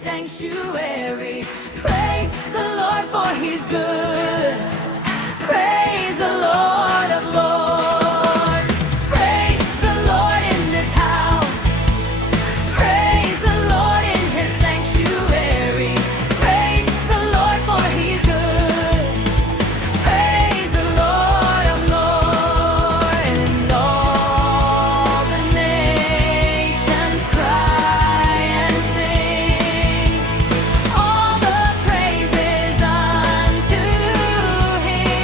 sanctuary. Praise the Lord for His good. Praise the Lord of Lords. Praise the Lord in this house. Praise the Lord in His sanctuary. Praise the Lord for He's good. Praise the Lord of Lords. And all the nations cry and sing all the praises unto Him.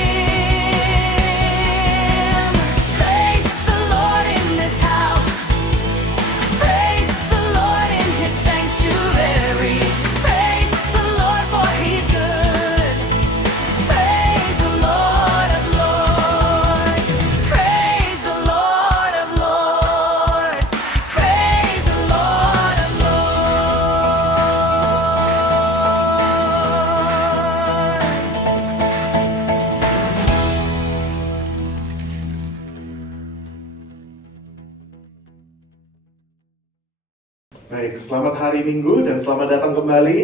Praise the Lord in this house. Praise the Lord in His sanctuary. Praise the Lord for He's good. Praise the Lord of Lords. Praise the Lord of Lords. Praise the Lord of Lords. Baik, selamat hari Minggu dan selamat datang kembali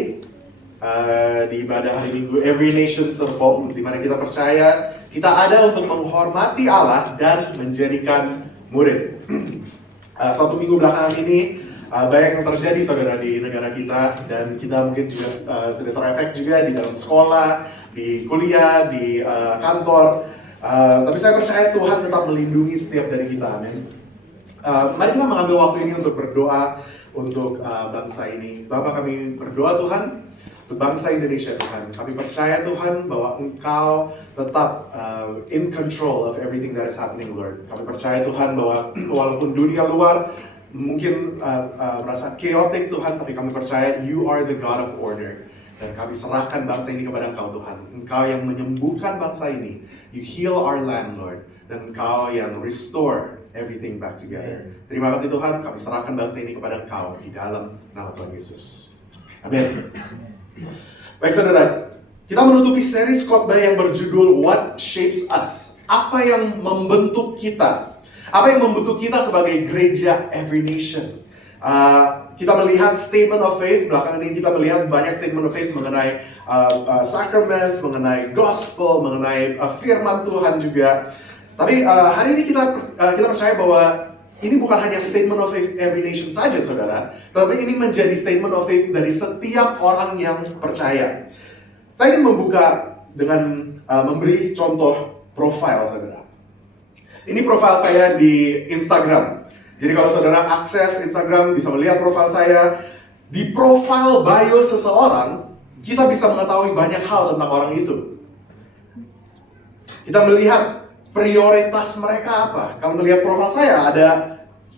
di ibadah hari Minggu Every Nation Home, di mana kita percaya kita ada untuk menghormati Allah dan menjadikan murid. Satu minggu belakangan ini banyak yang terjadi saudara di negara kita, dan kita mungkin juga sudah terefek juga di dalam sekolah, di kuliah, di kantor. Tapi saya percaya Tuhan tetap melindungi setiap dari kita, amin. Mari kita mengambil waktu ini untuk berdoa untuk bangsa ini. Bapak, kami berdoa Tuhan untuk bangsa Indonesia Tuhan. Kami percaya Tuhan bahwa Engkau tetap in control of everything that is happening, Lord. Kami percaya Tuhan bahwa walaupun dunia luar mungkin merasa chaotic Tuhan, tapi kami percaya You are the God of order. Dan kami serahkan bangsa ini kepada Engkau Tuhan. Engkau yang menyembuhkan bangsa ini. You heal our land, Lord. Dan Engkau yang restore everything back together. Terima kasih Tuhan, kami serahkan bangsa ini kepada Engkau di dalam nama Tuhan Yesus. Amin. Baik saudara, kita menutupi seri khotbah yang berjudul What Shapes Us. Apa yang membentuk kita? Apa yang membentuk kita sebagai gereja Every Nation? Kita melihat statement of faith, belakangan ini kita melihat banyak statement of faith mengenai sacraments, mengenai gospel, mengenai firman Tuhan juga. Tapi hari ini kita percaya bahwa ini bukan hanya statement of faith Every Nation saja saudara, tapi ini menjadi statement of faith dari setiap orang yang percaya. Saya ingin membuka dengan memberi contoh profile saudara. Ini profile saya di Instagram. Jadi kalau saudara akses Instagram bisa melihat profile saya. Di profile bio seseorang, kita bisa mengetahui banyak hal tentang orang itu. Kita melihat prioritas mereka apa. Kalau melihat profil saya, ada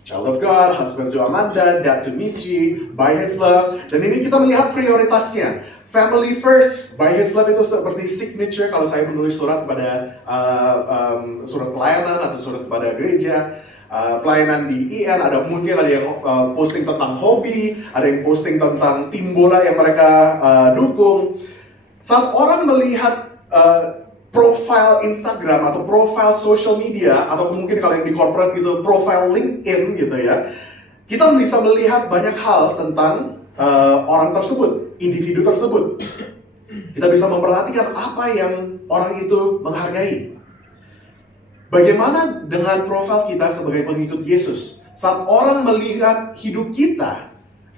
child of God, husband to Amanda, dad to Michi, by His love. Dan ini kita melihat prioritasnya. Family first, by His love itu seperti signature kalau saya menulis surat kepada surat pelayanan atau surat kepada gereja. Pelayanan di IN, mungkin ada yang posting tentang hobi, ada yang posting tentang tim bola yang mereka dukung. Saat orang melihat profile Instagram atau profile social media, atau mungkin kalau yang di corporate gitu, profile LinkedIn gitu ya, kita bisa melihat banyak hal tentang orang tersebut, individu tersebut. Kita bisa memperhatikan apa yang orang itu menghargai. Bagaimana dengan profil kita sebagai pengikut Yesus? Saat orang melihat hidup kita,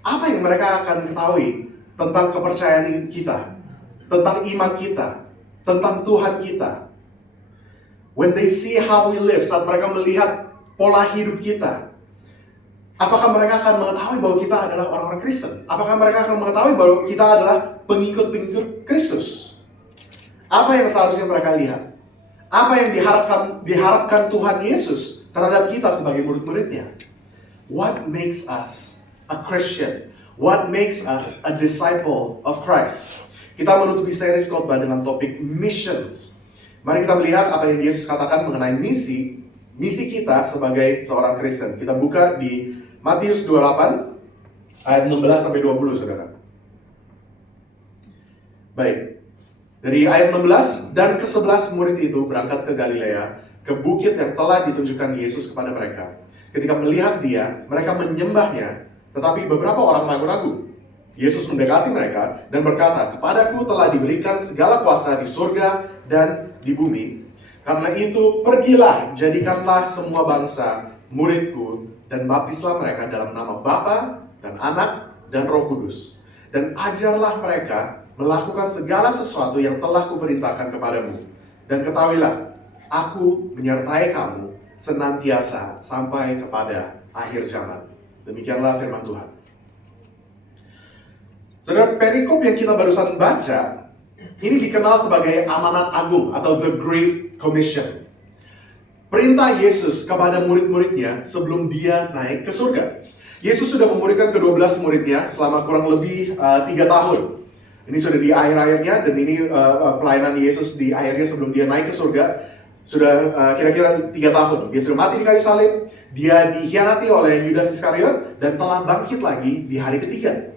apa yang mereka akan ketahui tentang kepercayaan kita, tentang iman kita, tentang Tuhan kita. When they see how we live, saat mereka melihat pola hidup kita, apakah mereka akan mengetahui bahwa kita adalah orang-orang Kristen? Apakah mereka akan mengetahui bahwa kita adalah pengikut-pengikut Kristus? Apa yang seharusnya mereka lihat? Apa yang diharapkan Tuhan Yesus terhadap kita sebagai murid-muridnya? What makes us a Christian? What makes us a disciple of Christ? Kita menutupi seri khotbah dengan topik missions. Mari kita melihat apa yang Yesus katakan mengenai misi kita sebagai seorang Kristen. Kita buka di Matius 28 ayat 16 sampai 20 saudara. Baik. Dari ayat 16, dan ke-11 murid itu berangkat ke Galilea, ke bukit yang telah ditunjukkan Yesus kepada mereka. Ketika melihat Dia, mereka menyembahnya, tetapi beberapa orang ragu-ragu. Yesus mendekati mereka dan berkata, "Kepadaku telah diberikan segala kuasa di surga dan di bumi. Karena itu, pergilah, jadikanlah semua bangsa muridku, dan baptislah mereka dalam nama Bapa dan Anak dan Roh Kudus. Dan ajarlah mereka melakukan segala sesuatu yang telah kuperintahkan kepadamu. Dan ketahuilah, aku menyertai kamu senantiasa sampai kepada akhir zaman." Demikianlah firman Tuhan. Saudara, perikop yang kita barusan baca, ini dikenal sebagai amanat agung atau The Great Commission. Perintah Yesus kepada murid-muridnya sebelum dia naik ke surga. Yesus sudah memuridkan ke-12 muridnya selama kurang lebih 3 tahun. Ini sudah di akhir-akhirnya, dan ini pelayanan Yesus di akhirnya sebelum dia naik ke surga. Sudah kira-kira 3 tahun. Dia sudah mati di kayu salib, dia dikhianati oleh Yudas Iskariot, dan telah bangkit lagi di hari ketiga.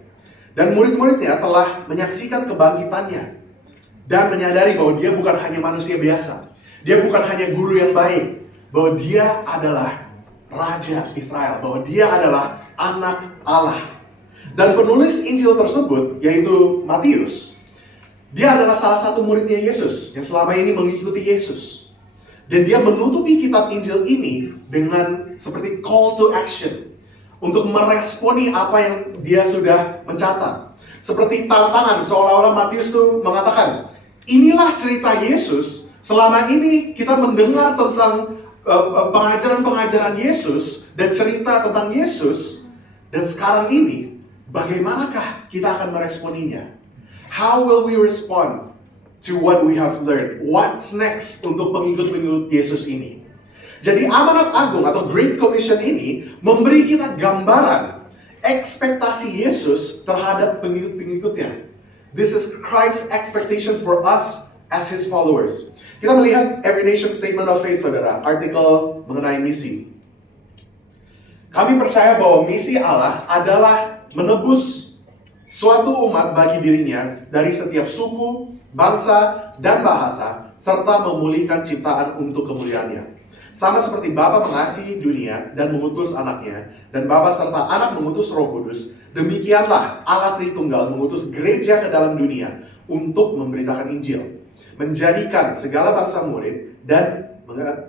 Dan murid-muridnya telah menyaksikan kebangkitannya dan menyadari bahwa dia bukan hanya manusia biasa. Dia bukan hanya guru yang baik, bahwa dia adalah Raja Israel, bahwa dia adalah anak Allah. Dan penulis Injil tersebut, yaitu Matius, dia adalah salah satu muridnya Yesus yang selama ini mengikuti Yesus. Dan dia menutupi kitab Injil ini dengan seperti call to action, untuk meresponi apa yang dia sudah mencatat. Seperti tantangan, seolah-olah Matius itu mengatakan, inilah cerita Yesus. Selama ini kita mendengar tentang pengajaran-pengajaran Yesus dan cerita tentang Yesus. Dan sekarang ini, bagaimanakah kita akan meresponinya? How will we respond to what we have learned? What's next untuk pengikut-pengikut Yesus ini? Jadi amanat agung atau Great Commission ini memberi kita gambaran ekspektasi Yesus terhadap pengikut-pengikutnya. This is Christ's expectation for us as His followers. Kita melihat Every Nation Statement of Faith, saudara, artikel mengenai misi. Kami percaya bahwa misi Allah adalah menebus suatu umat bagi dirinya dari setiap suku, bangsa, dan bahasa, serta memulihkan ciptaan untuk kemuliaannya. Sama seperti Bapa mengasihi dunia dan mengutus anaknya, dan Bapa serta anak mengutus Roh Kudus, demikianlah Allah Tritunggal mengutus gereja ke dalam dunia untuk memberitakan Injil, menjadikan segala bangsa murid, dan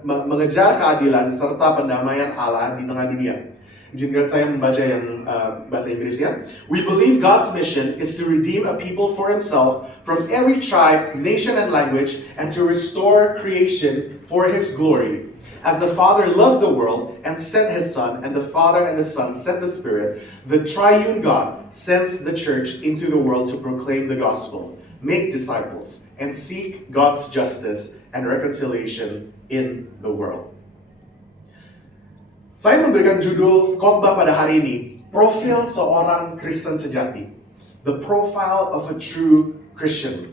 mengejar keadilan serta pendamaian Allah di tengah dunia. Izinkan saya membaca yang bahasa Inggrisnya. We believe God's mission is to redeem a people for Himself from every tribe, nation, and language, and to restore creation for His glory. As the Father loved the world and sent His Son, and the Father and the Son sent the Spirit, the triune God sends the church into the world to proclaim the gospel, make disciples, and seek God's justice and reconciliation in the world. Saya memberikan judul khotbah pada hari ini, Profil Seorang Kristen Sejati. The Profile of a True Christian.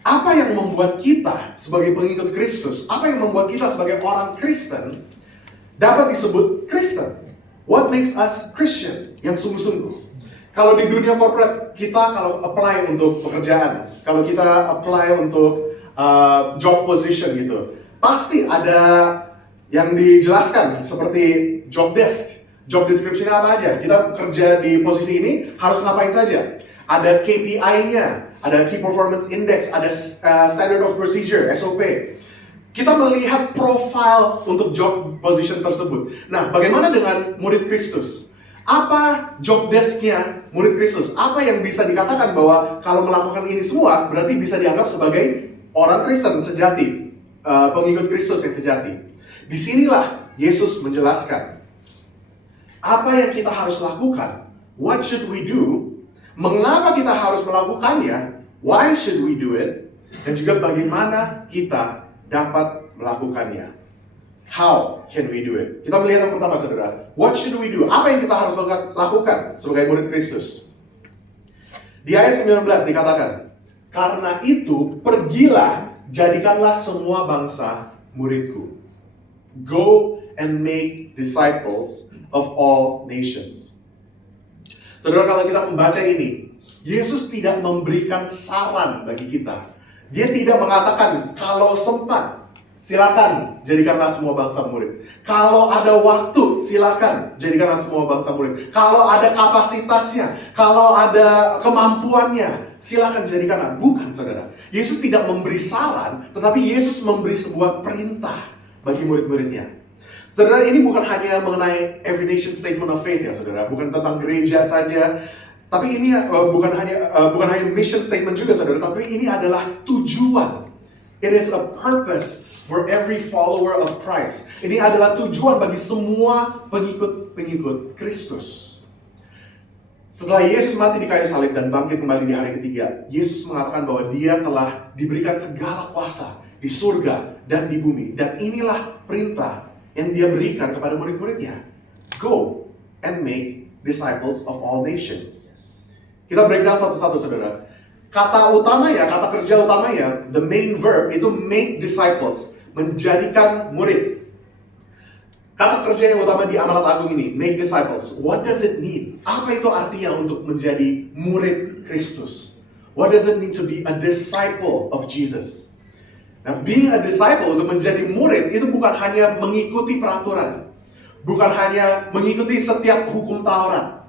Apa yang membuat kita sebagai pengikut Kristus, apa yang membuat kita sebagai orang Kristen dapat disebut Kristen? What makes us Christian yang sungguh-sungguh? Kalau di dunia corporate, kita kalau apply untuk pekerjaan, kalau kita apply untuk job position gitu, pasti ada yang dijelaskan seperti job desk. Job description-nya apa aja? Kita kerja di posisi ini harus ngapain saja? Ada KPI-nya, ada Key Performance Index, ada Standard of Procedure, SOP. Kita melihat profile untuk job position tersebut. Nah, bagaimana dengan murid Kristus? Apa job desk-nya murid Kristus? Apa yang bisa dikatakan bahwa kalau melakukan ini semua, berarti bisa dianggap sebagai orang Kristen sejati, pengikut Kristus yang sejati. Disinilah Yesus menjelaskan apa yang kita harus lakukan. What should we do? Mengapa kita harus melakukannya? Why should we do it? Dan juga bagaimana kita dapat melakukannya? How can we do it? Kita melihat yang pertama, saudara. What should we do? Apa yang kita harus lakukan sebagai murid Kristus? Di ayat 19 dikatakan, karena itu pergilah, jadikanlah semua bangsa muridku. Go and make disciples of all nations. Saudara, kalau kita membaca ini, Yesus tidak memberikan saran bagi kita. Dia tidak mengatakan kalau sempat, silakan jadikanlah semua bangsa murid. Kalau ada waktu, silakan jadikanlah semua bangsa murid. Kalau ada kapasitasnya, kalau ada kemampuannya, silakan jadikanlah. Bukan, saudara. Yesus tidak memberi saran, tetapi Yesus memberi sebuah perintah bagi murid-muridnya. Saudara, ini bukan hanya mengenai Every Nation Statement of Faith ya, saudara. Bukan tentang gereja saja. Tapi ini bukan hanya mission statement juga, saudara. Tapi ini adalah tujuan. It is a purpose for every follower of Christ. Ini adalah tujuan bagi semua pengikut Kristus. Setelah Yesus mati di kayu salib dan bangkit kembali di hari ketiga, Yesus mengatakan bahwa Dia telah diberikan segala kuasa di surga dan di bumi. Dan inilah perintah yang Dia berikan kepada murid-muridnya. Go and make disciples of all nations. Kita breakdown satu-satu, saudara. Kata kerja utamanya, the main verb itu make disciples, menjadikan murid. Kata kerja yang utama di Amanat Agung ini, make disciples. What does it mean? Apa itu artinya untuk menjadi murid Kristus? What does it mean to be a disciple of Jesus? Nah, being a disciple, untuk menjadi murid, itu bukan hanya mengikuti peraturan. Bukan hanya mengikuti setiap hukum Taurat.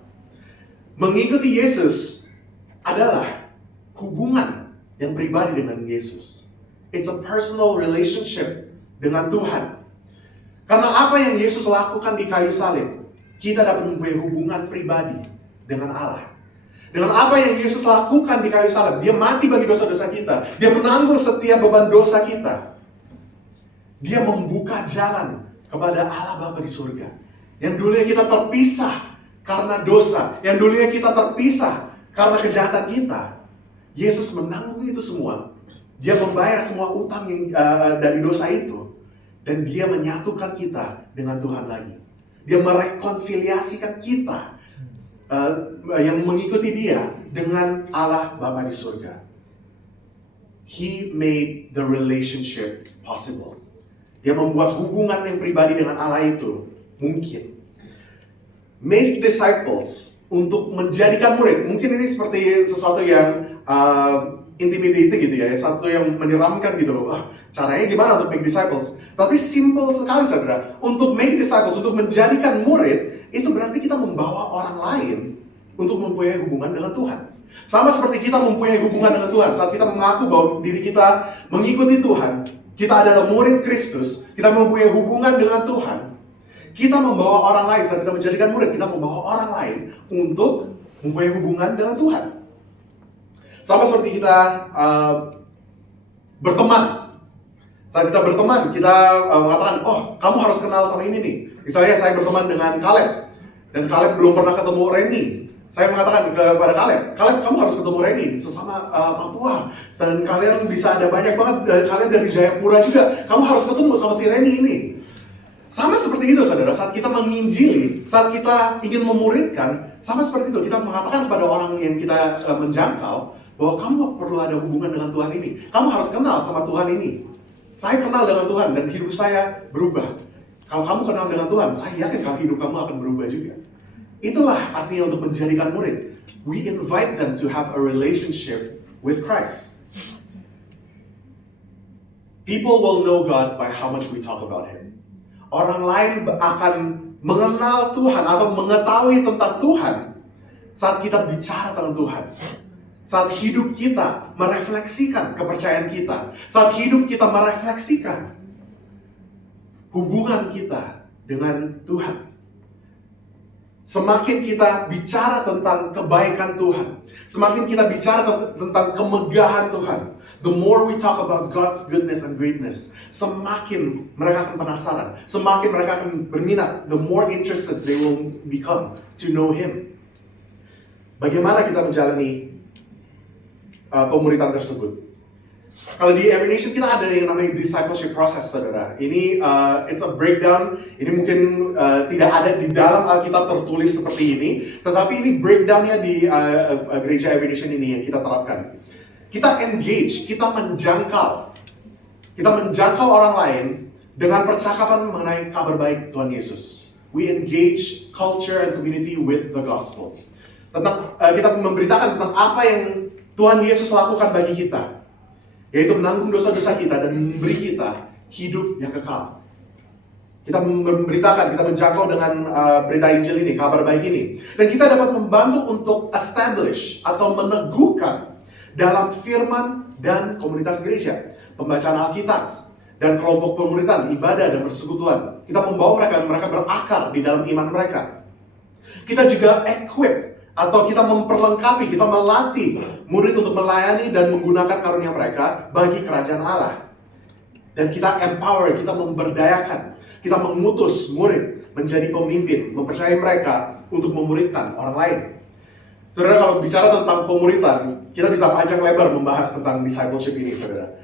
Mengikuti Yesus adalah hubungan yang pribadi dengan Yesus. It's a personal relationship dengan Tuhan. Karena apa yang Yesus lakukan di kayu salib, kita dapat mempunyai hubungan pribadi dengan Allah. Dengan apa yang Yesus lakukan di kayu salib, Dia mati bagi dosa-dosa kita. Dia menanggung setiap beban dosa kita. Dia membuka jalan kepada Allah Bapa di surga. Yang dulunya kita terpisah karena dosa. Yang dulunya kita terpisah karena kejahatan kita. Yesus menanggung itu semua. Dia membayar semua utang yang dari dosa itu. Dan Dia menyatukan kita dengan Tuhan lagi. Dia merekonsiliasikan kita yang mengikuti Dia dengan Allah Bapa di surga. He made the relationship possible. Dia membuat hubungan yang pribadi dengan Allah itu mungkin. Make disciples, untuk menjadikan murid. Mungkin ini seperti sesuatu yang intimidating gitu ya, satu yang menyeramkan gitu loh. Caranya gimana untuk make disciples? Tapi simple sekali, saudara. Untuk make disciples, untuk menjadikan murid, itu berarti kita membawa orang lain untuk mempunyai hubungan dengan Tuhan. Sama seperti kita mempunyai hubungan dengan Tuhan. Saat kita mengaku bahwa diri kita mengikuti Tuhan, kita adalah murid Kristus, kita mempunyai hubungan dengan Tuhan, kita membawa orang lain. Saat kita menjadikan murid, kita membawa orang lain untuk mempunyai hubungan dengan Tuhan. Sama seperti kita berteman. Saat kita berteman, kita mengatakan, kamu harus kenal sama ini nih. Misalnya saya berteman dengan Caleb, dan Caleb belum pernah ketemu Reni. Saya mengatakan kepada Caleb, kamu harus ketemu Reni, sesama Papua. Dan kalian bisa ada banyak banget, kalian dari Jayapura juga. Kamu harus ketemu sama si Reni ini. Sama seperti itu, saudara. Saat kita menginjili, saat kita ingin memuridkan, sama seperti itu. Kita mengatakan kepada orang yang kita menjangkau, bahwa kamu perlu ada hubungan dengan Tuhan ini. Kamu harus kenal sama Tuhan ini. Saya kenal dengan Tuhan dan hidup saya berubah. Kalau kamu kenal dengan Tuhan, saya yakin kalau hidup kamu akan berubah juga. Itulah artinya untuk menjadikan murid. We invite them to have a relationship with Christ. People will know God by how much we talk about Him. Orang lain akan mengenal Tuhan atau mengetahui tentang Tuhan saat kita bicara tentang Tuhan. Saat hidup kita merefleksikan kepercayaan kita. Saat hidup kita merefleksikan hubungan kita dengan Tuhan. Semakin kita bicara tentang kebaikan Tuhan, semakin kita bicara tentang kemegahan Tuhan, the more we talk about God's goodness and greatness, semakin mereka akan penasaran, semakin mereka akan berminat, the more interested they will become to know Him. Bagaimana kita menjalani pemuridan tersebut? Kalau di Every Nation kita ada yang namanya discipleship process, saudara. Ini it's a breakdown. Ini mungkin tidak ada di dalam Alkitab tertulis seperti ini, tetapi ini breakdownnya di gereja Every Nation ini yang kita terapkan. Kita engage, kita menjangkau orang lain dengan percakapan mengenai kabar baik Tuhan Yesus. We engage culture and community with the gospel. Kita memberitakan tentang apa yang Tuhan Yesus lakukan bagi kita, yaitu menanggung dosa-dosa kita dan memberi kita hidup yang kekal. Kita memberitakan, kita menjangkau dengan berita Injil ini, kabar baik ini. Dan kita dapat membantu untuk establish atau meneguhkan dalam firman dan komunitas gereja. Pembacaan Alkitab dan kelompok pemuritan, ibadah dan persekutuan. Kita membawa mereka berakar di dalam iman mereka. Kita juga equip atau kita memperlengkapi, kita melatih murid untuk melayani dan menggunakan karunia mereka bagi kerajaan Allah. Dan kita empower, kita memberdayakan, kita mengutus murid menjadi pemimpin, mempercayai mereka untuk memuridkan orang lain. Saudara, kalau bicara tentang pemuritan, kita bisa panjang lebar membahas tentang discipleship ini, saudara.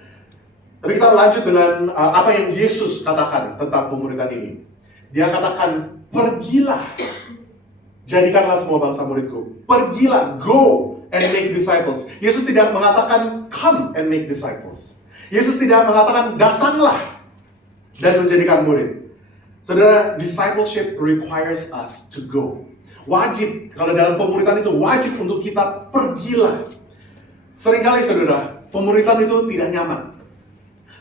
Tapi kita lanjut dengan apa yang Yesus katakan tentang pemuritan ini. Dia katakan, pergilah, jadikanlah semua bangsa muridku. Pergilah, go and make disciples. Yesus tidak mengatakan, come and make disciples. Yesus tidak mengatakan, datanglah dan menjadikan murid. Saudara, discipleship requires us to go. Wajib, kalau dalam pemuritan itu wajib untuk kita pergilah. Seringkali saudara, pemuritan itu tidak nyaman.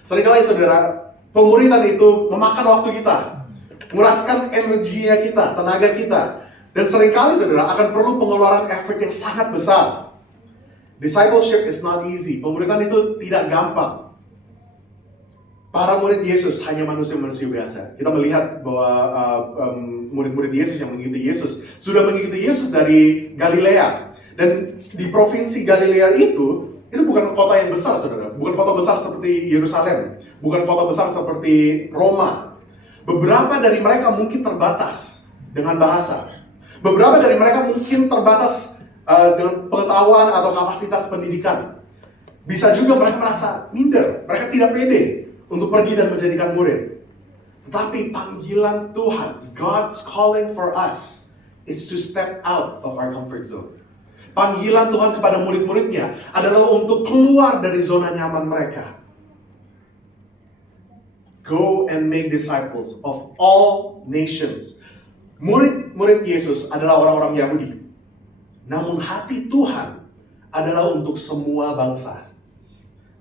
Seringkali saudara, pemuritan itu memakan waktu kita, menguraskan energinya kita, tenaga kita. Dan seringkali saudara akan perlu pengeluaran effort yang sangat besar. Discipleship is not easy. Pemuritan itu tidak gampang. Para murid Yesus hanya manusia-manusia biasa. Kita melihat bahwa murid-murid Yesus yang mengikuti Yesus sudah mengikuti Yesus dari Galilea. Dan di provinsi Galilea itu bukan kota yang besar, saudara. Bukan kota besar seperti Yerusalem. Bukan kota besar seperti Roma. Beberapa dari mereka mungkin terbatas dengan bahasa. Beberapa dari mereka mungkin terbatas dengan pengetahuan atau kapasitas pendidikan. Bisa juga mereka merasa minder. Mereka tidak pede untuk pergi dan menjadikan murid. Tetapi panggilan Tuhan, God's calling for us, is to step out of our comfort zone. Panggilan Tuhan kepada murid-muridnya adalah untuk keluar dari zona nyaman mereka. Go and make disciples of all nations. Murid-murid Yesus adalah orang-orang Yahudi. Namun hati Tuhan adalah untuk semua bangsa.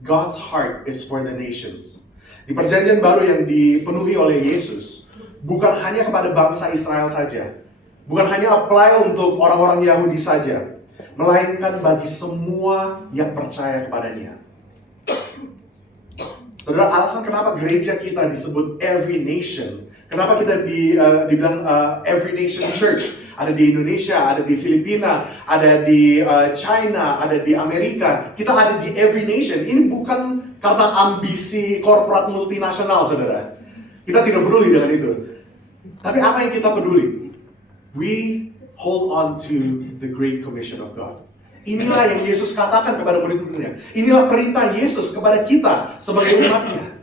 God's heart is for the nations. Di perjanjian baru yang dipenuhi oleh Yesus, bukan hanya kepada bangsa Israel saja, bukan hanya apply untuk orang-orang Yahudi saja, melainkan bagi semua yang percaya kepadanya. Saudara, alasan kenapa gereja kita disebut every nation, kenapa kita dibilang every nation church, ada di Indonesia, ada di Filipina, ada di China, ada di Amerika, kita ada di every nation. Ini bukan karena ambisi korporat multinasional, saudara. Kita tidak peduli dengan itu. Tapi apa yang kita peduli? We hold on to the Great Commission of God. Inilah yang Yesus katakan kepada murid-muridnya. Inilah perintah Yesus kepada kita sebagai umatnya.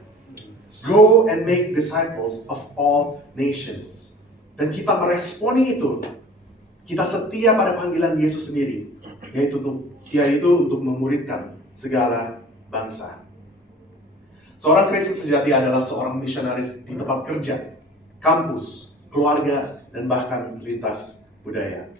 Go and make disciples of all nations. Dan kita meresponi itu. Kita setia pada panggilan Yesus sendiri. Yaitu untuk memuridkan segala bangsa. Seorang Kristen sejati adalah seorang misionaris di tempat kerja, kampus, keluarga, dan bahkan lintas budaya.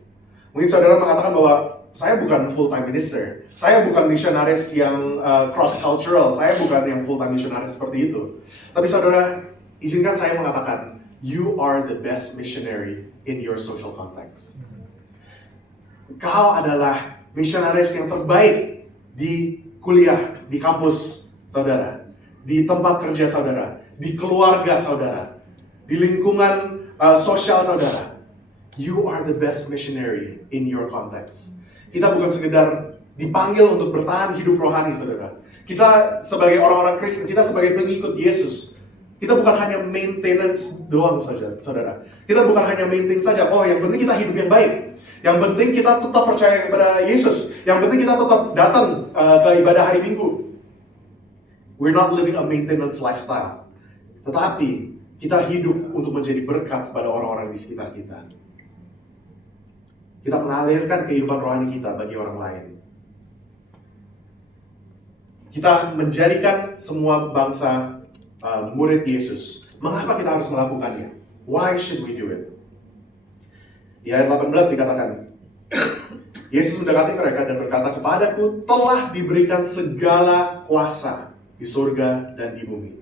Mungkin saudara mengatakan bahwa saya bukan full-time minister, saya bukan misionaris yang cross-cultural, saya bukan yang full-time misionaris seperti itu. Tapi saudara, izinkan saya mengatakan, you are the best missionary in your social context. Kau adalah misionaris yang terbaik di kuliah, di kampus saudara, di tempat kerja saudara, di keluarga saudara, di lingkungan sosial saudara. You are the best missionary in your context. Kita bukan sekedar dipanggil untuk bertahan hidup rohani, saudara. Kita sebagai orang-orang Kristen, kita sebagai pengikut Yesus, kita bukan hanya maintenance doang saja, saudara. Kita bukan hanya maintain saja, oh yang penting kita hidup yang baik. Yang penting kita tetap percaya kepada Yesus. Yang penting kita tetap datang ke ibadah hari Minggu. We're not living a maintenance lifestyle. Tetapi kita hidup untuk menjadi berkat kepada orang-orang di sekitar kita. Kita mengalirkan kehidupan rohani kita bagi orang lain. Kita menjadikan semua bangsa murid Yesus. Mengapa kita harus melakukannya? Why should we do it? Di ayat 18 dikatakan, Yesus mendekati mereka dan berkata, kepadaku telah diberikan segala kuasa di surga dan di bumi.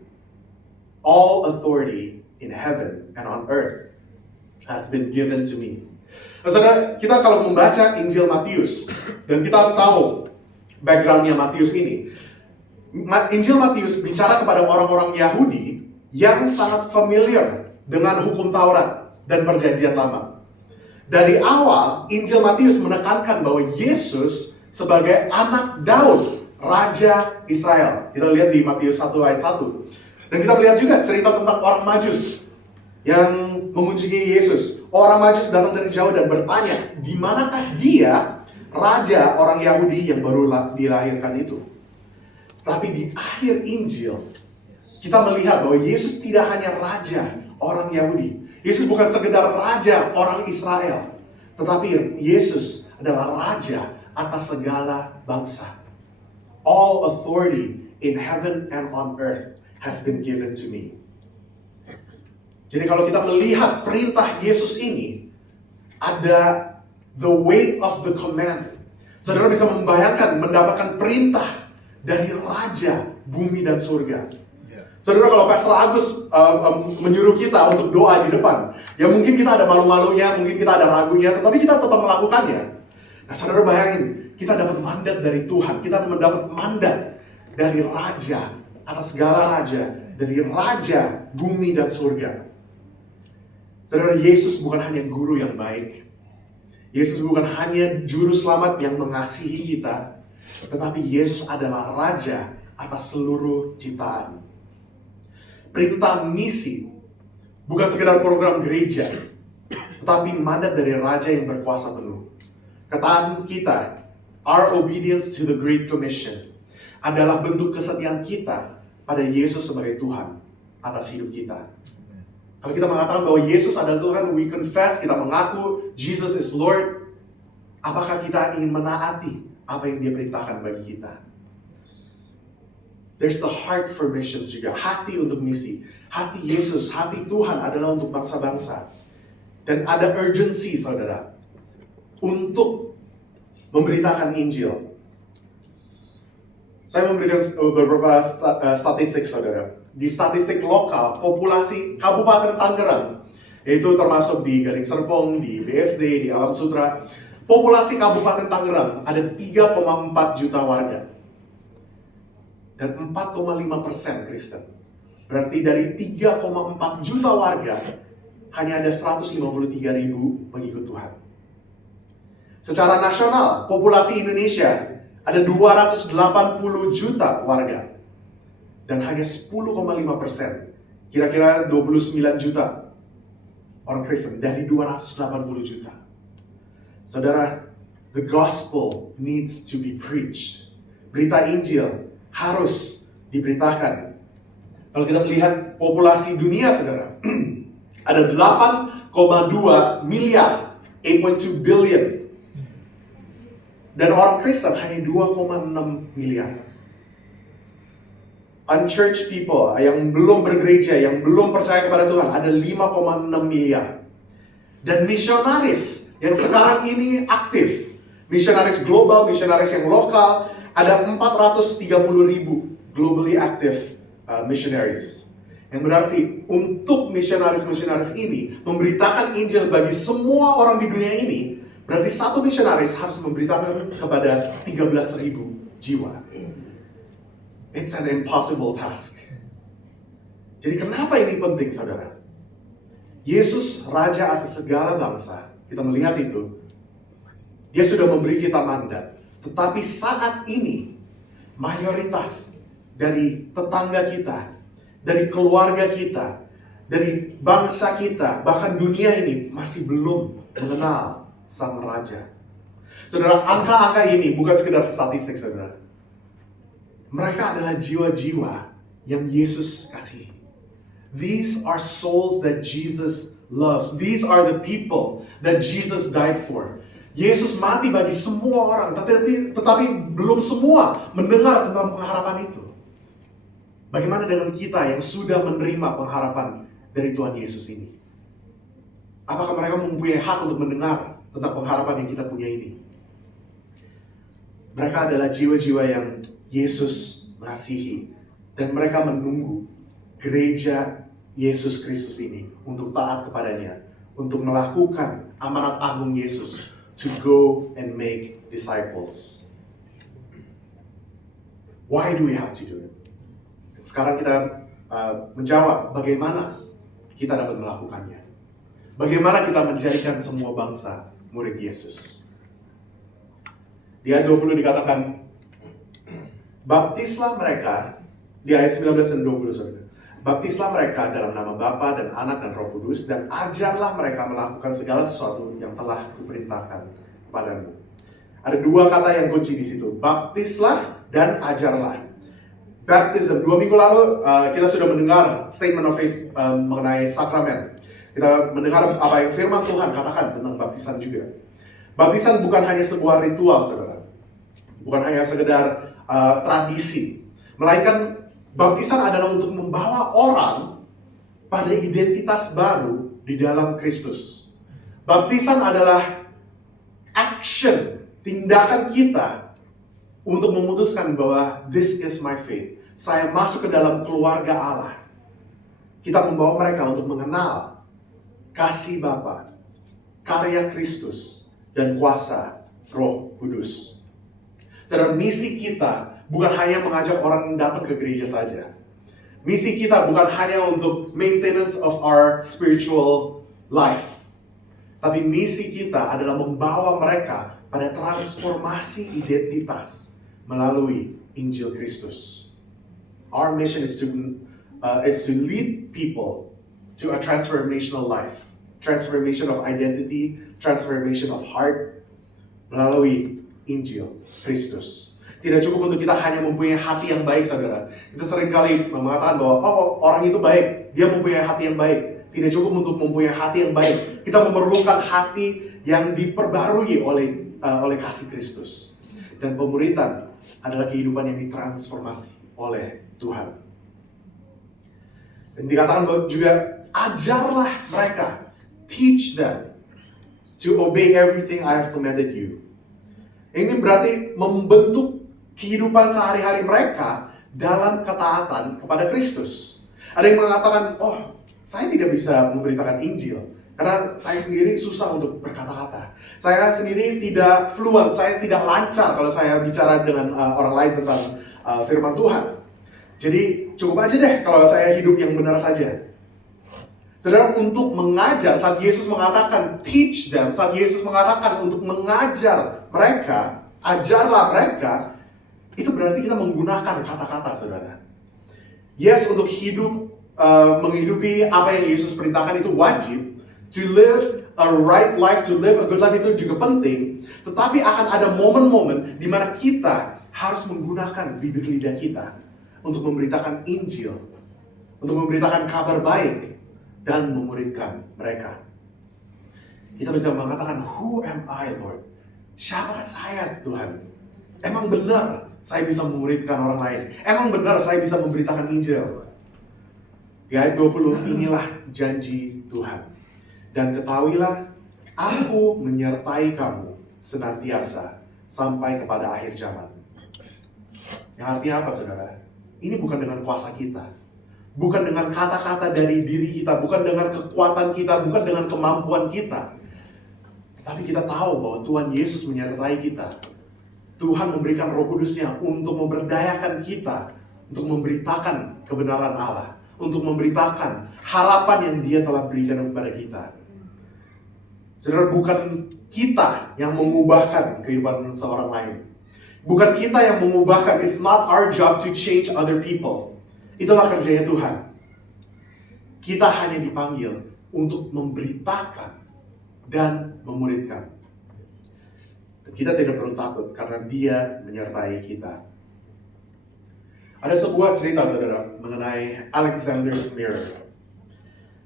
All authority in heaven and on earth has been given to me. Nah, saudara, kita kalau membaca Injil Matius, dan kita tahu backgroundnya Matius ini, Injil Matius bicara kepada orang-orang Yahudi yang sangat familiar dengan hukum Taurat dan Perjanjian Lama. Dari awal, Injil Matius menekankan bahwa Yesus sebagai anak Daud, Raja Israel. Kita lihat di Matius 1 ayat 1. Dan kita melihat juga cerita tentang orang Majus yang mengunjungi Yesus. Orang Majus datang dari jauh dan bertanya, di manakah dia, raja orang Yahudi yang baru dilahirkan itu? Tapi di akhir Injil, kita melihat bahwa Yesus tidak hanya raja orang Yahudi. Yesus bukan sekedar raja orang Israel. Tetapi Yesus adalah raja atas segala bangsa. All authority in heaven and on earth has been given to me. Jadi kalau kita melihat perintah Yesus ini, ada the weight of the command. Saudara bisa membayangkan mendapatkan perintah dari Raja bumi dan surga. Saudara, kalau Pastor Agus menyuruh kita untuk doa di depan, ya mungkin kita ada malu-malunya, mungkin kita ada ragunya, tetapi kita tetap melakukannya. Nah, saudara bayangin, kita dapat mandat dari Tuhan, kita mendapat mandat dari Raja atas segala raja, dari Raja bumi dan surga. Saudara, Yesus bukan hanya guru yang baik. Yesus bukan hanya juru selamat yang mengasihi kita, tetapi Yesus adalah Raja atas seluruh ciptaan. Perintah misi bukan sekedar program gereja, tetapi mandat dari Raja yang berkuasa penuh. Ketaatan kita, our obedience to the Great Commission, adalah bentuk kesetiaan kita pada Yesus sebagai Tuhan atas hidup kita. Kalau kita mengatakan bahwa Yesus adalah Tuhan, we confess, kita mengaku Jesus is Lord, apakah kita ingin menaati apa yang Dia perintahkan bagi kita? There's the heart for missions juga, hati untuk misi. Hati Yesus, hati Tuhan adalah untuk bangsa-bangsa. Dan ada urgency, saudara, untuk memberitakan Injil. Saya memberikan beberapa statistik, saudara. Di statistik lokal, populasi Kabupaten Tangerang, yaitu termasuk di Gading Serpong, di BSD, di Alam Sutra, populasi Kabupaten Tangerang ada 3,4 juta warga. Dan 4,5% Kristen. Berarti dari 3,4 juta warga, hanya ada 153.000 pengikut Tuhan. Secara nasional, populasi Indonesia ada 280 juta warga. Dan hanya 10,5%, kira-kira 29 juta orang Kristen dari 280 juta. Saudara, the gospel needs to be preached. Berita Injil harus diberitakan. Kalau kita melihat populasi dunia, saudara, ada 8,2 miliar, 8.2 billion. Dan orang Kristen hanya 2,6 miliar. Unchurched people, yang belum bergereja, yang belum percaya kepada Tuhan, ada 5,6 miliar. Dan misionaris yang sekarang ini aktif, misionaris global, misionaris yang lokal, ada 430.000 globally active missionaries. Yang berarti untuk misionaris-misionaris ini memberitakan Injil bagi semua orang di dunia ini, berarti satu misionaris harus memberitakan kepada 13.000 jiwa. It's an impossible task. Jadi kenapa ini penting, saudara? Yesus Raja atas segala bangsa, kita melihat itu. Dia sudah memberi kita mandat. Tetapi saat ini, mayoritas dari tetangga kita, dari keluarga kita, dari bangsa kita, bahkan dunia ini masih belum mengenal Sang Raja. Saudara, angka-angka ini bukan sekedar statistik, saudara. Mereka adalah jiwa-jiwa yang Yesus kasihi. These are souls that Jesus loves. These are the people that Jesus died for. Yesus mati bagi semua orang, tetapi belum semua mendengar tentang pengharapan itu. Bagaimana dengan kita yang sudah menerima pengharapan dari Tuhan Yesus ini? Apakah mereka mempunyai hak untuk mendengar tentang pengharapan yang kita punya ini? Mereka adalah jiwa-jiwa yang Yesus mengasihi, dan mereka menunggu gereja Yesus Kristus ini untuk taat kepadanya, untuk melakukan amanat agung Yesus, to go and make disciples. Why do we have to do it? Sekarang kita menjawab bagaimana kita dapat melakukannya. Bagaimana kita menjadikan semua bangsa murid Yesus. Di ayat 20 dikatakan, baptislah mereka, di ayat 19 dan 20 saudara. Baptislah mereka dalam nama Bapa dan Anak dan Roh Kudus, dan ajarlah mereka melakukan segala sesuatu yang telah kuperintahkan kepadamu. Ada dua kata yang kunci di situ, baptislah dan ajarlah. Baptism, 2 minggu lalu kita sudah mendengar statement of faith mengenai sakramen. Kita mendengar apa yang firman Tuhan katakan tentang baptisan juga. Baptisan bukan hanya sebuah ritual, saudara. Bukan hanya sekedar tradisi. Melainkan baptisan adalah untuk membawa orang pada identitas baru di dalam Kristus. Baptisan adalah action, tindakan kita untuk memutuskan bahwa this is my faith. Saya masuk ke dalam keluarga Allah. Kita membawa mereka untuk mengenal kasih Bapa, karya Kristus, dan kuasa Roh Kudus. Saudara, misi kita bukan hanya mengajak orang datang ke gereja saja. Misi kita bukan hanya untuk maintenance of our spiritual life. Tapi misi kita adalah membawa mereka pada transformasi identitas melalui Injil Kristus. Our mission is to lead people to a transformational life. Transformation of identity, transformation of heart melalui Injil Kristus. Tidak cukup untuk kita hanya mempunyai hati yang baik, saudara. Kita seringkali mengatakan bahwa orang itu baik, dia mempunyai hati yang baik. Tidak cukup untuk mempunyai hati yang baik. Kita memerlukan hati yang diperbarui oleh kasih Kristus. Dan pemuridan adalah kehidupan yang ditransformasi oleh Tuhan. Dan dikatakan juga, ajarlah mereka, teach them to obey everything I have commanded you. Ini berarti membentuk kehidupan sehari-hari mereka dalam ketaatan kepada Kristus. Ada yang mengatakan, saya tidak bisa memberitakan Injil karena saya sendiri susah untuk berkata-kata. Saya sendiri tidak fluent, saya tidak lancar kalau saya bicara dengan orang lain tentang firman Tuhan. Jadi cukup aja deh kalau saya hidup yang benar saja. Saudara, untuk mengajar, saat Yesus mengatakan teach them, saat Yesus mengatakan untuk mengajar mereka, ajarlah mereka, itu berarti kita menggunakan kata-kata, saudara. Yes, untuk menghidupi apa yang Yesus perintahkan itu wajib. To live a right life, to live a good life itu juga penting. Tetapi akan ada momen-momen di mana kita harus menggunakan bibir lidah kita untuk memberitakan Injil, untuk memberitakan kabar baik, dan memuridkan mereka. Kita bisa mengatakan, who am I, Lord? Siapa saya, Tuhan? Emang benar saya bisa memuridkan orang lain? Emang benar saya bisa memberitakan Injil? Di ayat 20, inilah janji Tuhan. Dan ketahuilah, aku menyertai kamu senantiasa sampai kepada akhir zaman. Yang artinya apa, saudara? Ini bukan dengan kuasa kita. Bukan dengan kata-kata dari diri kita, bukan dengan kekuatan kita, bukan dengan kemampuan kita. Tapi kita tahu bahwa Tuhan Yesus menyertai kita. Tuhan memberikan Roh Kudusnya untuk memberdayakan kita, untuk memberitakan kebenaran Allah, untuk memberitakan harapan yang Dia telah berikan kepada kita. Saudara, bukan kita yang mengubahkan kehidupan seorang lain. Bukan kita yang mengubahkan. It's not our job to change other people. Itulah kerjanya Tuhan. Kita hanya dipanggil untuk memberitakan dan memuridkan. Dan kita tidak perlu takut karena Dia menyertai kita. Ada sebuah cerita, saudara, mengenai Alexander Smirnov.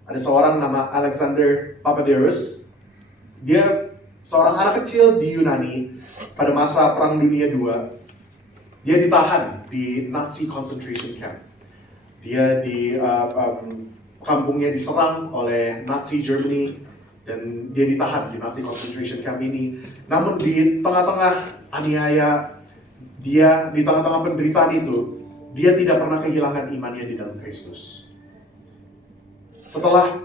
Ada seorang nama Alexander Papadouros. Dia seorang anak kecil di Yunani pada masa Perang Dunia II. Dia ditahan di Nazi concentration camp. Dia kampungnya diserang oleh Nazi Germany dan dia ditahan di Nazi concentration camp ini. Namun di tengah-tengah aniaya, di tengah-tengah penderitaan itu, dia tidak pernah kehilangan imannya di dalam Kristus. Setelah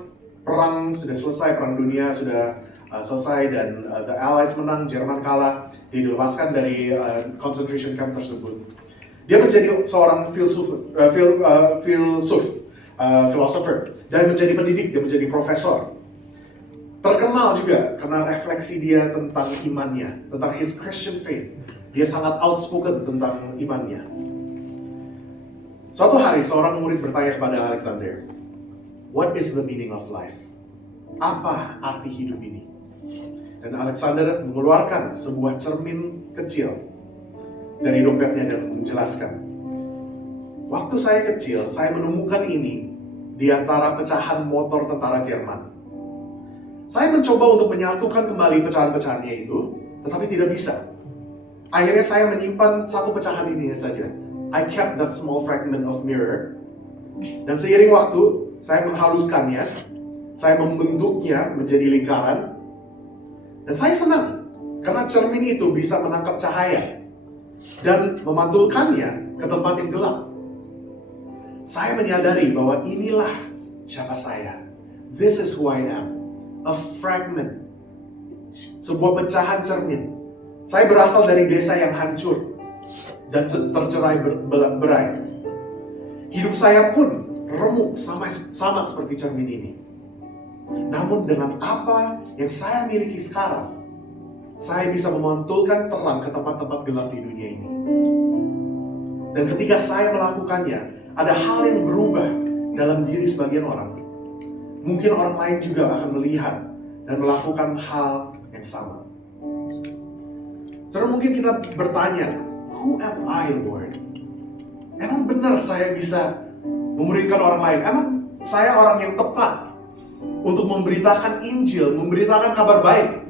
perang sudah selesai, perang dunia sudah selesai dan the Allies menang, Jerman kalah, dilepaskan dari concentration camp tersebut. Dia menjadi seorang philosopher dan menjadi pendidik, dia menjadi profesor. Terkenal juga karena refleksi dia tentang imannya, tentang his Christian faith. Dia sangat outspoken tentang imannya. Suatu hari seorang murid bertanya kepada Alexander, "What is the meaning of life?" Apa arti hidup ini? Dan Alexander mengeluarkan sebuah cermin kecil dari dompetnya dan menjelaskan, "Waktu saya kecil, saya menemukan ini di antara pecahan motor tentara Jerman. Saya mencoba untuk menyatukan kembali pecahan-pecahannya itu, tetapi tidak bisa. Akhirnya saya menyimpan satu pecahan ini saja. I kept that small fragment of mirror. Dan seiring waktu, saya menghaluskannya, saya membentuknya menjadi lingkaran. Dan saya senang, karena cermin itu bisa menangkap cahaya dan memantulkannya ke tempat yang gelap. Saya menyadari bahwa inilah siapa saya. This is who I am. A fragment. Sebuah pecahan cermin. Saya berasal dari desa yang hancur dan tercerai-berai. Hidup saya pun remuk sama seperti cermin ini. Namun dengan apa yang saya miliki sekarang, saya bisa memantulkan terang ke tempat-tempat gelap di dunia ini. Dan ketika saya melakukannya, ada hal yang berubah dalam diri sebagian orang. Mungkin orang lain juga akan melihat dan melakukan hal yang sama. Saudara, mungkin kita bertanya, who am I, Lord? Emang benar saya bisa memuridkan orang lain? Emang saya orang yang tepat untuk memberitakan Injil, memberitakan kabar baik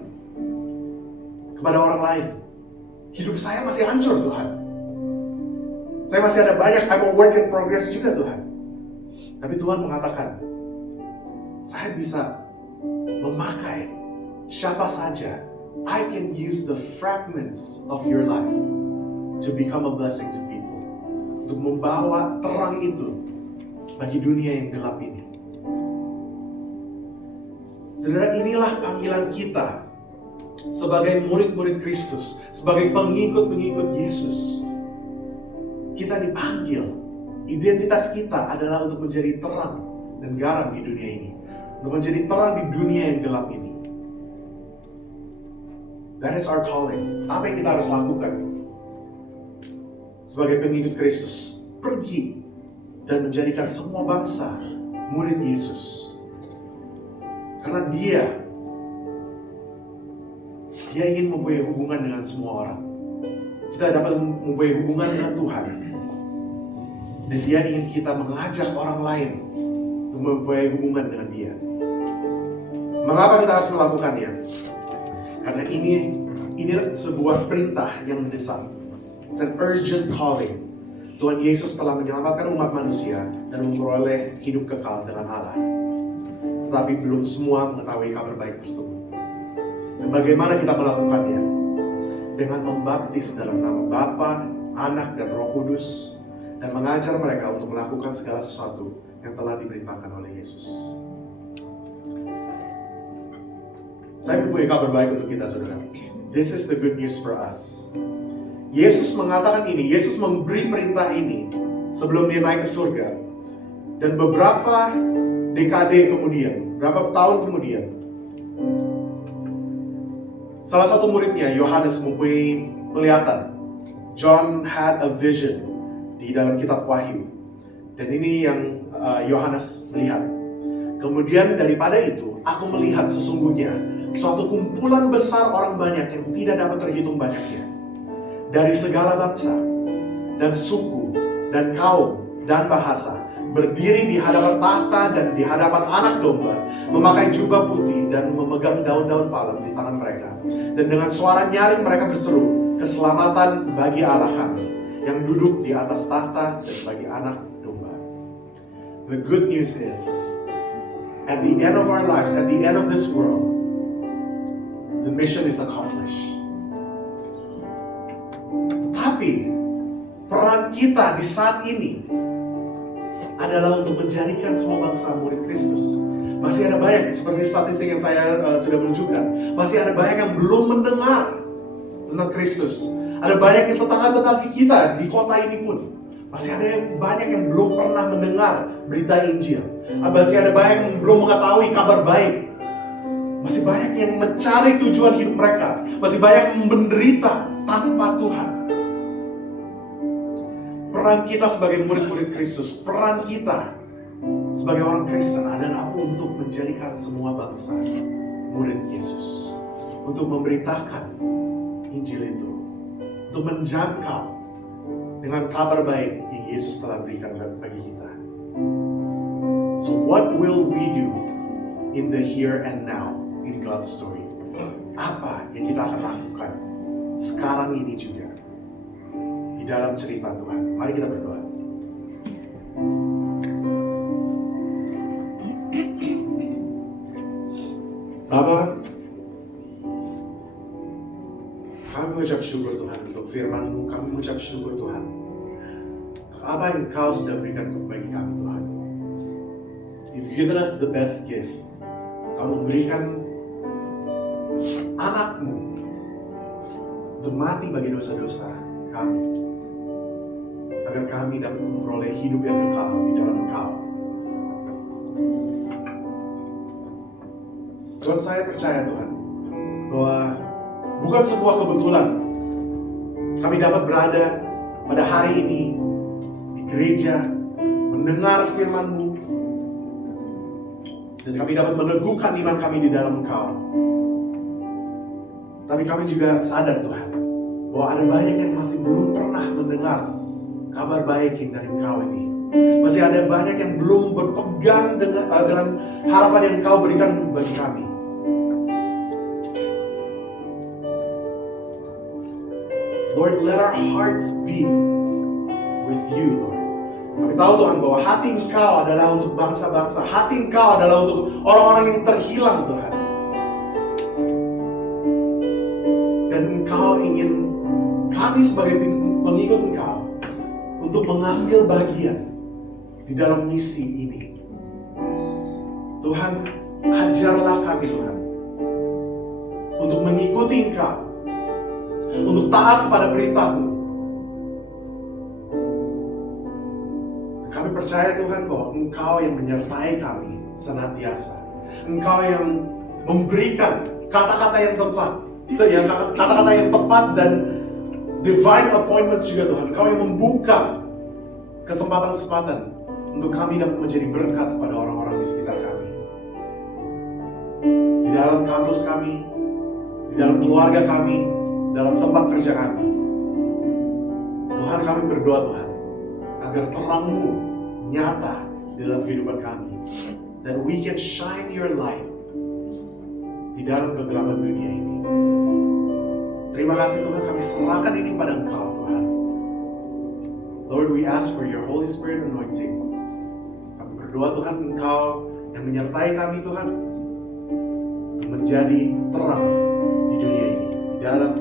kepada orang lain? Hidup saya masih hancur, Tuhan. Saya masih ada banyak, I'm a work in progress juga, Tuhan. Tapi Tuhan mengatakan, saya bisa memakai siapa saja. I can use the fragments of your life to become a blessing to people. Untuk membawa terang itu bagi dunia yang gelap ini. Saudara, inilah panggilan kita sebagai murid-murid Kristus, sebagai pengikut-pengikut Yesus. Kita dipanggil, identitas kita adalah untuk menjadi terang dan garam di dunia ini. Untuk menjadi terang di dunia yang gelap ini. That is our calling. Apa yang kita harus lakukan? Sebagai pengikut Kristus, pergi dan menjadikan semua bangsa murid Yesus. Karena dia ingin mempunyai hubungan dengan semua orang. Kita dapat mempunyai hubungan dengan Tuhan. Dan dia ingin kita mengajak orang lain untuk mempunyai hubungan dengan dia. Mengapa kita harus melakukannya? Karena ini sebuah perintah yang mendesak. It's an urgent calling. Tuhan Yesus telah menyelamatkan umat manusia dan memperoleh hidup kekal dengan Allah. Tetapi belum semua mengetahui kabar baik tersebut. Dan bagaimana kita melakukannya? Dengan membaptis dalam nama Bapa, Anak, dan Roh Kudus, dan mengajar mereka untuk melakukan segala sesuatu yang telah diperintahkan oleh Yesus. Saya mempunyai kabar baik untuk kita, saudara. This is the good news for us. Yesus mengatakan ini, Yesus memberi perintah ini sebelum dia naik ke surga. Dan beberapa dekade kemudian, berapa tahun kemudian, salah satu muridnya, Yohanes, mempunyai penglihatan. John had a vision di dalam kitab Wahyu. Dan ini yang Yohanes melihat. Kemudian daripada itu, aku melihat sesungguhnya suatu kumpulan besar orang banyak yang tidak dapat terhitung banyaknya. Dari segala bangsa, dan suku, dan kaum, dan bahasa, berdiri di hadapan tahta dan di hadapan Anak Domba, memakai jubah putih dan memegang daun-daun palem di tangan mereka. Dan dengan suara nyaring mereka berseru, keselamatan bagi Allah kami, yang duduk di atas tahta dan bagi Anak Domba. The good news is, at the end of our lives, at the end of this world, the mission is accomplished. Tetapi peran kita di saat ini adalah untuk menjadikan semua bangsa murid Kristus. Masih ada banyak, seperti statistik yang saya sudah menunjukkan, masih ada banyak yang belum mendengar tentang Kristus. Ada banyak yang tetangga-tetangga kita di kota ini pun masih ada yang banyak yang belum pernah mendengar berita Injil. Masih ada banyak yang belum mengetahui kabar baik. Masih banyak yang mencari tujuan hidup mereka. Masih banyak yang menderita tanpa Tuhan. Peran kita sebagai murid-murid Kristus, peran kita sebagai orang Kristen adalah untuk menjadikan semua bangsa murid Yesus. Untuk memberitakan Injil itu. Untuk menjangkau dengan kabar baik yang Yesus telah berikan bagi kita. So what will we do in the here and now in God's story? Apa yang kita akan lakukan sekarang ini juga di dalam cerita Tuhan? Mari kita berdoa. Bapa, kami mengucap syukur Tuhan untuk firman-Mu. Kami mengucap syukur Tuhan untuk apa yang Kau sudah berikan bagi kami Tuhan. You've given us the best gift. Kau memberikan anak-Mu untuk mati bagi dosa-dosa kami, agar kami dapat memperoleh hidup yang kekal di dalam Kau. Tuhan, saya percaya Tuhan bahwa bukan sebuah kebetulan kami dapat berada pada hari ini di gereja, mendengar firman-Mu, dan kami dapat meneguhkan iman kami di dalam Engkau. Tapi kami juga sadar Tuhan bahwa ada banyak yang masih belum pernah mendengar kabar baik yang dari Engkau ini. Masih ada banyak yang belum berpegang dengan harapan yang Engkau berikan bagi kami. Lord, let our hearts beat with you, Lord. Kami tahu Tuhan bahwa hati Engkau adalah untuk bangsa-bangsa. Hati Engkau adalah untuk orang-orang yang terhilang, Tuhan. Dan Engkau ingin kami sebagai pengikut Engkau untuk mengambil bagian di dalam misi ini. Tuhan, ajarlah kami Tuhan untuk mengikuti Engkau, untuk taat kepada perintah-Mu. Kami percaya Tuhan bahwa Engkau yang menyertai kami senantiasa. Engkau yang memberikan kata-kata yang tepat, kata-kata yang tepat dan divine appointments juga Tuhan. Engkau yang membuka kesempatan-kesempatan untuk kami dapat menjadi berkat kepada orang-orang di sekitar kami. Di dalam kampus kami, di dalam keluarga kami, dalam tempat kerja kami. Tuhan, kami berdoa Tuhan agar terang-Mu nyata di dalam kehidupan kami, that we can shine your light di dalam kegelapan dunia ini. Terima kasih Tuhan, kami serahkan ini pada Engkau Tuhan. Lord, we ask for your Holy Spirit anointing. Kami berdoa Tuhan, Engkau yang menyertai kami Tuhan, menjadi terang di dunia ini, di dalam